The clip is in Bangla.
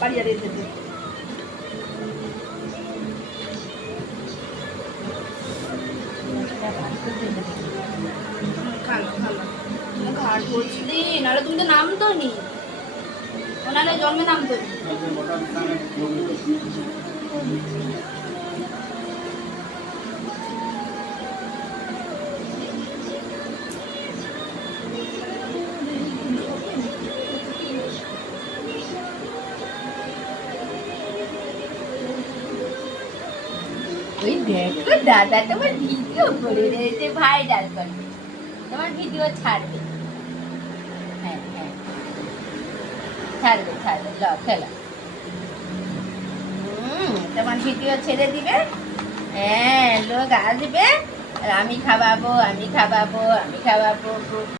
বাড়ি আর এসে ঘাট বলছিলি নাহলে তুমি তো নামতো নি ওনারে জন্মে নামতো নি ওই দেখো দাদা তোমার ভিডিও করে রয়েছে ভাইরাল করবে তোমার ভিডিও ছাড়বে হ্যাঁ হ্যাঁ ছাড়বে ছাড়বে ল খেলা তোমার ভিডিও ছেড়ে দিবে হ্যাঁ লোক আসবে আর আমি খাওয়াবো